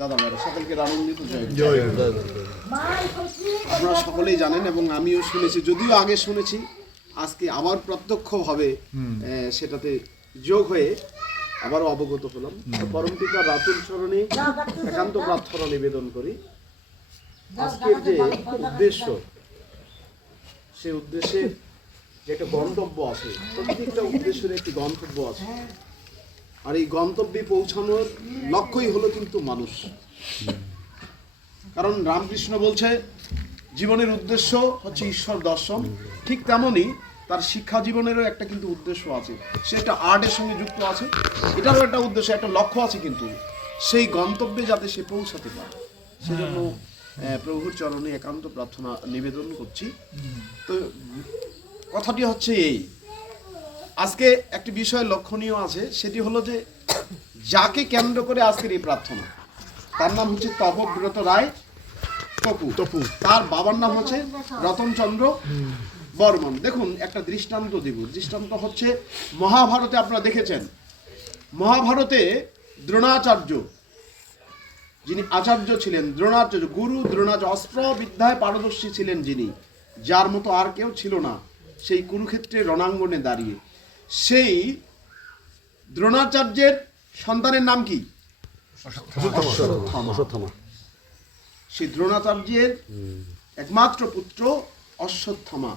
দাদা ভাইরা সকলকে আনন্দিত জয়। আপনারা সকলেই জানেন এবং আমিও শুনেছি, যদিও আগে শুনেছি, আজকে আবার প্রত্যক্ষভাবে সেটাতে যোগ হয়ে আবারও অবগত হলাম। পরম পিতা রাতুল চরণে একান্ত প্রার্থনা নিবেদন করি, আজকের যে উদ্দেশ্য, সে উদ্দেশ্যে যে একটা গন্তব্য আছে, প্রত্যেকটা উদ্দেশ্যের একটি গন্তব্য আছে, আর এই গন্তব্যে পৌঁছানোর লক্ষ্যই হলো কিন্তু মানুষ। কারণ রামকৃষ্ণ বলছে জীবনের উদ্দেশ্য হচ্ছে ঈশ্বর দর্শন, ঠিক তেমনই তার শিক্ষা জীবনেরও একটা কিন্তু উদ্দেশ্য আছে, সেটা আর্টের সঙ্গে যুক্ত আছে, এটারও একটা উদ্দেশ্য, একটা লক্ষ্য আছে, কিন্তু সেই গন্তব্যে যাতে সে পৌঁছাতে পারে সেজন্য প্রভুর চরণে একান্ত প্রার্থনা নিবেদন করছি। তো কথাটি হচ্ছে এই, আজকে একটি বিষয় লক্ষণীয় আছে, সেটি হলো যে যাকে কেন্দ্র করে আজকের এই প্রার্থনা, তার নাম হচ্ছে তপব্রত রায় তপু, তার বাবার নাম হচ্ছে রতনচন্দ্র বর্মন। দেখুন একটা দৃষ্টান্ত দেব, দৃষ্টান্ত হচ্ছে মহাভারতে আপনারা দেখেছেন, মহাভারতে দ্রোণাচার্য যিনি আচার্য ছিলেন, দ্রোণাচার্য গুরু দ্রোণাচার্য অস্ত্র বিদ্যায় পারদর্শী ছিলেন, যিনি যার মতো আর কেউ ছিল না সেই কুরুক্ষেত্রে রণাঙ্গনে দাঁড়িয়ে। সেই দ্রোণাচার্যের সন্তানের নাম কি? অশ্বত্থামা। সেই দ্রোণাচার্যের একমাত্র পুত্র অশ্বত্থামা।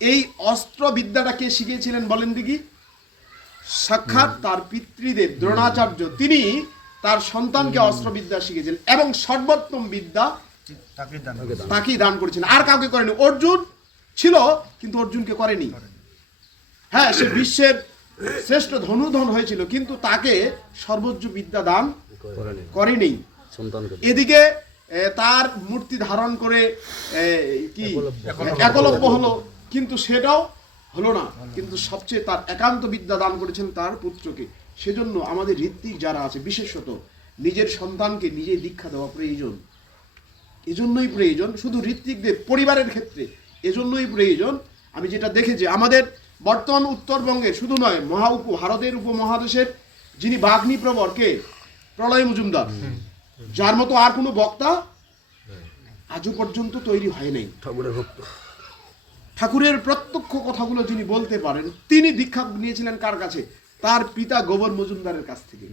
এই অস্ত্র বিদ্যাটা কে শিখিয়েছিলেন বলেন দেখি? সাক্ষাৎ তার পিতৃদেব দ্রোণাচার্য, তিনি তার সন্তানকে অস্ত্রবিদ্যা শিখিয়েছিলেন এবং সর্বোত্তম বিদ্যা তাকেই দান করেছেন, আর কাউকে করেনি। অর্জুন ছিল কিন্তু অর্জুনকে করেনি। হ্যাঁ, সে বিশ্বের শ্রেষ্ঠ ধনুধন হয়েছিল, কিন্তু তাকে সর্বোচ্চ বিদ্যা দান করেনি। এদিকে তার মূর্তি ধারণ করে কি একলব্য হলো, কিন্তু সেটাও হলো না, কিন্তু সবচেয়ে তার একান্ত বিদ্যা দান করেছেন তার পুত্রকে। সেজন্য আমাদের ঋত্বিক যারা আছে, বিশেষত নিজের সন্তানকে নিজে দীক্ষা দেওয়া প্রয়োজন। এজন্যই প্রয়োজন, শুধু ঋত্বিকদের পরিবারের ক্ষেত্রে এজন্যই প্রয়োজন। আমি যেটা দেখেছি আমাদের বর্তমান উত্তরবঙ্গের, শুধু নয় ভারতের উপমহাদেশের যিনি বাগ্মী প্রবর, কে? প্রলয় মজুমদার, যার মতো আর কোনো বক্তা আজও পর্যন্ত তৈরি হয় নাই। ঠাকুরের প্রত্যক্ষ কথাগুলো যিনি বলতে পারেন, তিনি দীক্ষা নিয়েছিলেন কার কাছে? তার পিতা গোবর মজুমদারের কাছ থেকে।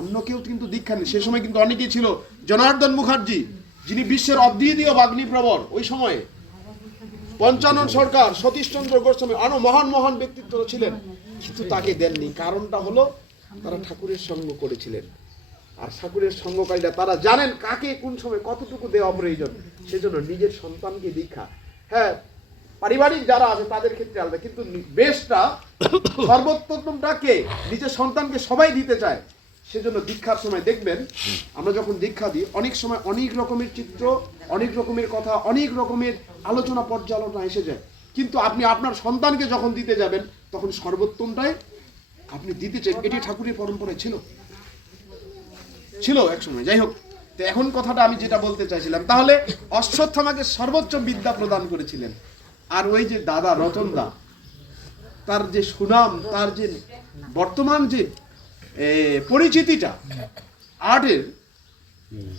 অন্য কেউ কিন্তু দীক্ষা নেই। সে সময় কিন্তু অনেকেই ছিল, জনার্দন মুখার্জি যিনি বিশ্বের অদ্বিতীয় বাগ্মী প্রবর, ওই সময়ে পঞ্চানন সরকার, সতীশচন্দ্র গোস্বামী, আরো মহান মহান ব্যক্তিত্ব ছিলেন, কিন্তু তাকে দেননি। কারণটা হলো তারা ঠাকুরের সঙ্গ করেছিলেন, আর ঠাকুরের সঙ্গকারীরা তারা জানেন কাকে কোন সময় কতটুকু দেওয়া প্রয়োজন। সেজন্য নিজের সন্তানকে দীক্ষা, হ্যাঁ পারিবারিক যারা আছে তাদের ক্ষেত্রে আলাদা, কিন্তু বেশটা সর্বোত্তমটাকে নিজের সন্তানকে সবাই দিতে চায়। সেজন্য দীক্ষার সময় দেখবেন, আমরা যখন দীক্ষা দিই অনেক সময় অনেক রকমের চিত্র, অনেক রকমের কথা, অনেক রকমের আলোচনা পর্যালোচনা এসে যায়, কিন্তু আপনি আপনার সন্তানকে যখন দিতে যাবেন তখন সর্বোত্তমটাই আপনি দিতে চান। এটি ঠাকুরের পরম্পরায় ছিল এক সময়। যাই হোক, তো এখন কথাটা আমি যেটা বলতে চাইছিলাম, তাহলে অশ্বত্থামাকে সর্বোচ্চ বিদ্যা প্রদান করেছিলেন। আর ওই যে দাদা রতনদা, তার যে সুনাম, তার যে বর্তমান যে পরিচিতিটা আর্টের,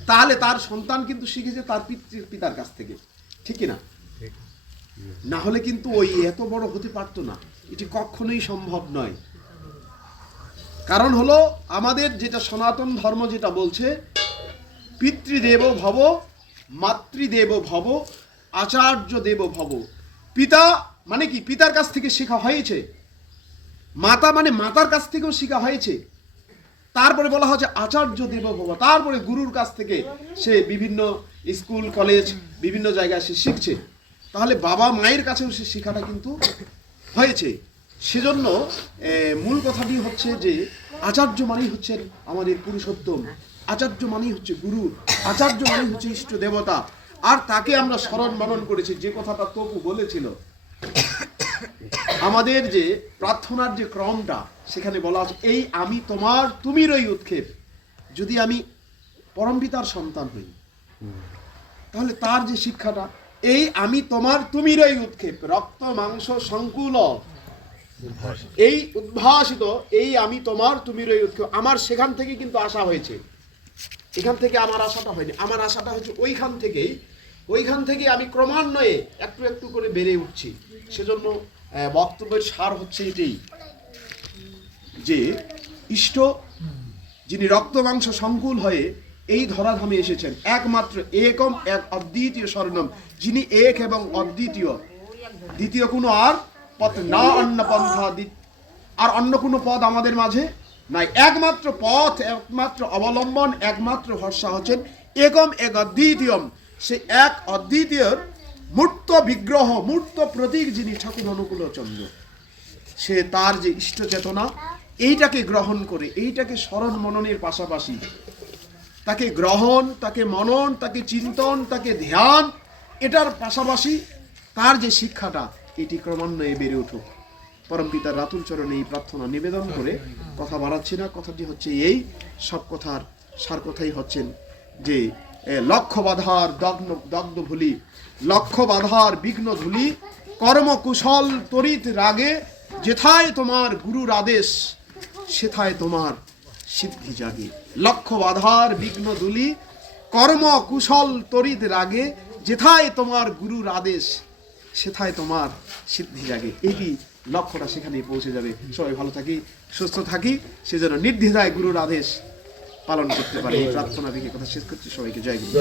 তাহলে তার সন্তান কিন্তু শিখেছে তার পিতার কাছ থেকে, ঠিক কিনা? না হলে কিন্তু ওই এত বড় হতে পারতো না, এটি কখনোই সম্ভব নয়। কারণ হলো আমাদের যেটা সনাতন ধর্ম যেটা বলছে, পিতৃদেব ভব, মাতৃদেব ভব, আচার্য দেব ভব। পিতা মানে কি? পিতার কাছ থেকে শেখা হয়েছে। মাতা মানে মাতার কাছ থেকেও শেখা হয়েছে। তারপরে বলা হচ্ছে আচার্য দেব ভব, তারপরে গুরুর কাছ থেকে সে বিভিন্ন স্কুল কলেজ বিভিন্ন জায়গায় সে শিখছে। তাহলে বাবা মায়ের কাছেও সে শেখাটা কিন্তু হয়েছে। সেজন্য মূল কথাটি হচ্ছে যে আচার্য মানেই হচ্ছেন আমাদের পুরুষোত্তম, আচার্য মানেই হচ্ছে গুরু, আচার্য মানেই হচ্ছে ইষ্ট দেবতা, আর তাকে আমরা স্মরণ মনন করেছি। যে কথাটা তপু বলেছিল, আমাদের যে প্রার্থনার যে ক্রমটা, সেখানে বলা আছে এই আমি তোমার তুমিরই উৎক্ষেপ। যদি আমি পরমপিতার সন্তান হই, তাহলে তার যে শিক্ষাটা, এই আমি তোমার তুমিরই উৎক্ষেপ, রক্ত মাংস সংকুল এই উদ্ভাসিত, এই আমি তোমার তুমিরই উৎক্ষেপ, আমার সেখান থেকে কিন্তু আসা হয়েছে। এখান থেকে আমার আশাটা হয়নি, আমার আশাটা হচ্ছে ওইখান থেকে আমি ক্রমান্বয়ে একটু একটু করে বেড়ে উঠছি। সেজন্য বক্তব্যের সার হচ্ছে এটাই যে ইষ্ট যিনি রক্ত মাংস সংকুল হয়ে এই ধরাধামে এসেছেন, একমাত্র একম এক অদ্বিতীয় স্বর্ণম, যিনি এক এবং অদ্বিতীয়, দ্বিতীয় কোনো আর পথ না, অন্য পন্থা, আর অন্য কোনো পথ আমাদের মাঝে নাই। একমাত্র পথ, একমাত্র অবলম্বন, একমাত্র ভরসা হচ্ছেন একম এক অদ্বিতীয়ম। সে এক অদ্বিতীয়র মূর্ত বিগ্রহ, মূর্ত প্রতীক যিনি ঠাকুর অনুকূল চন্দ্র, সে তার যে ইষ্ট চেতনা এইটাকে গ্রহণ করে, এইটাকে স্মরণ মননের পাশাপাশি তাকে গ্রহণ, তাকে মনন, তাকে চিন্তন, তাকে ধ্যান, এটার পাশাপাশি তার যে শিক্ষাটা এটি ক্রমান্বয়ে বেড়ে উঠুক। পরম পিতার রাতুল চরণে এই প্রার্থনা নিবেদন করে কথা বাড়াচ্ছি না। কথাটি হচ্ছে এই, সব কথার সার কথাই হচ্ছেন যে লক্ষ্য বাধার দগ্ধ ভুলি, লক্ষ্য বাধার বিঘ্ন ধুলি, কর্মকুশল তরিত রাগে, যেথায় তোমার গুরুর আদেশ সেথায় তোমার সিদ্ধি জাগে। লক্ষ্য বাধার বিঘ্ন ধুলি, কর্মকুশল তরিত রাগে, যেথায় তোমার গুরুর আদেশ সেথায় তোমার সিদ্ধি জাগে। এটি লক্ষ্যটা সেখানে পৌঁছে যাবে। সবাই ভালো থাকি, সুস্থ থাকি, সে যেন নির্দ্বিধায় গুরুর আদেশ পালন করতে পারে। এই প্রার্থনা থেকে কথা শেষ করছি। সবাইকে জয় গুরু।